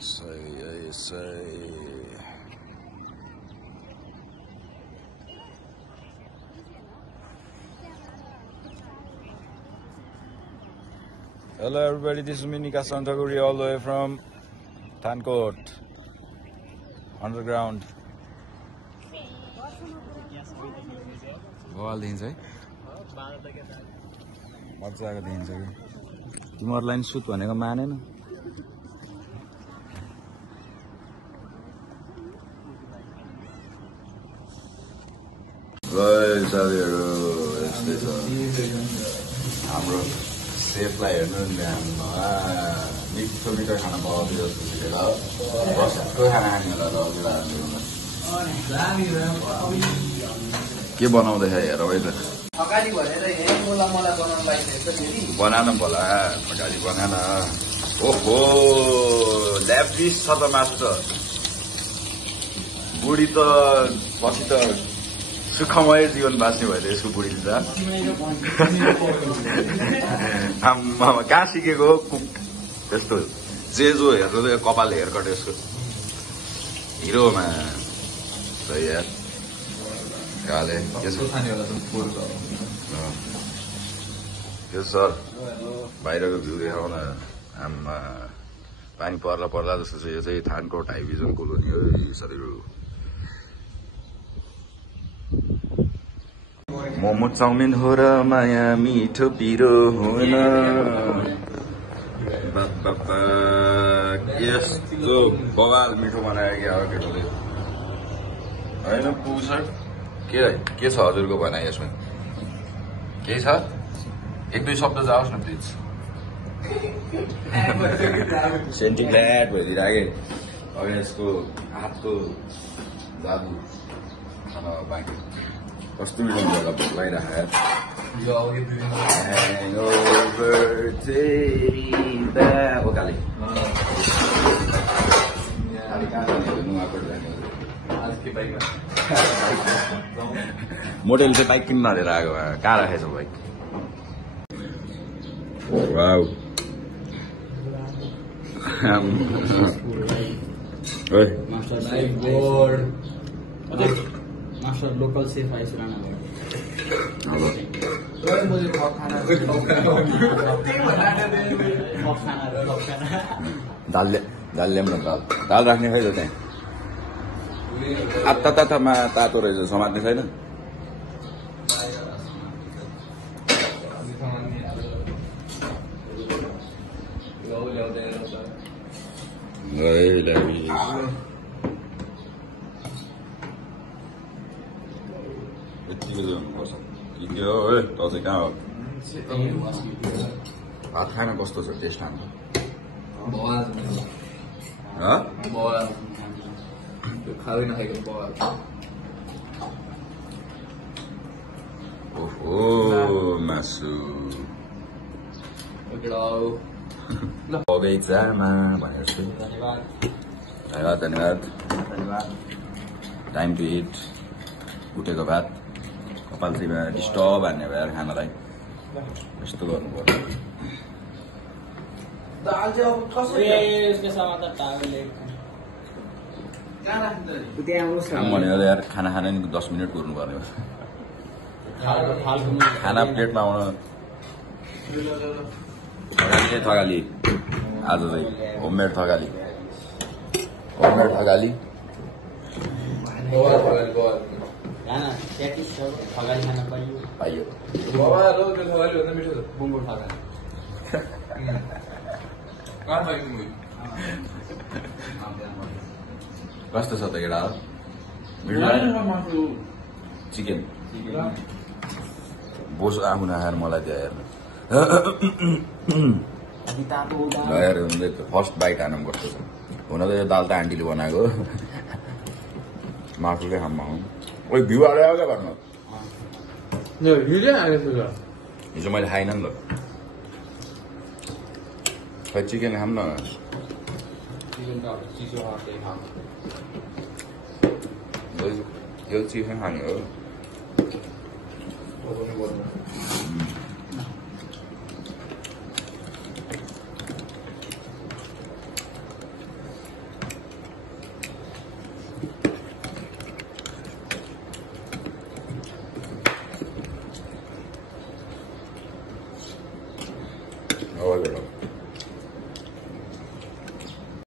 Say. Hello everybody, this is Minika Santaguri all the way from Thankot underground. Ball दिन्छ है मजाको दिन्छ कि तिमीहरुलाई सुत भनेको मानेन गए साथीहरु यस्तै छ हाम्रो सेफलाई हेर्नु नि मिठो मिठो खाना पकाउँदै जस्तो सिकेर बस्को खाना खाने होला के बनाउँदै हेर है त अगाडि भनेर हे मलाई बनाउन लागिरहेछ फेरि बनान बोला अगाडि बनान ओहो ल्याब्रिस छ त मास्टर बुढी त पछि त सुखमय जीवन बाँच्ने भएर यसको बुढीले त कहाँ सिकेको यस्तो जो हेर्छ कपाल हेयरकट यसको हिरोमा सही यार काले के सर बाहिरको भ्यू देखाउन आमा पानी पर्ला जस्तो छ यो चाहिँ थानकोट हाइभिजन कोलोनी हो साथीहरु मोमो चाउमिन हो र माया मिठो पिरो होइन यस्तो बवाल मिठो बनायो क्या हो केटोले होइन पुग्छ के छ हजुरको भनाइ यसमा केही छ एक दुई शब्द जाओस् न प्लिज सेन्टिग्ल्याड भइदिइराखे अब यसको हातको जादु खान बाँकी कस्तो मिठो जग्गा भोलाइराखेको काले मोडेल चाहिँ बाइक किन्न हालेर आएको कहाँ राखेछ बाइक वाउ मास्टर लोकल सेफ आइस राणा दाल ल्याउन दाल राख्ने खै त त्यहाँ तातामा तातो रहेछ समात्ने छैन यतिको चाहिँ हुनुपर्छ के हो है त चाहिँ कहाँ हो भात खान कस्तो छ टेस्ट हाम्रो ओहो मासु बगैँचामा भनेर छु धन्यवाद टाइम टु इट उठेको भात कपाल चाहिँ डिस्टर्ब हान्ने भएर खानालाई यस्तो गर्नु पर्छ भनेको यार खाना खाने 10 मिनट कुर्नु पर्ने खाना प्लेटमा आउन थकाली आज चाहिँ होममेड थकाली पाइयो कस्तो छ त केटा चिकन बोस आफू नखाएर मलाई त्यो हेर्नु फर्स्ट बाइट हानौँ कस्तो छ हुन त यो दाल त आन्टीले बनाएको मासुकै खाममा हो ओइ भ्यू आयो क्या घरमा हिजो मैले खाइनँ नि त खै चिकन खाम न यो चिकन खाने हो हजुर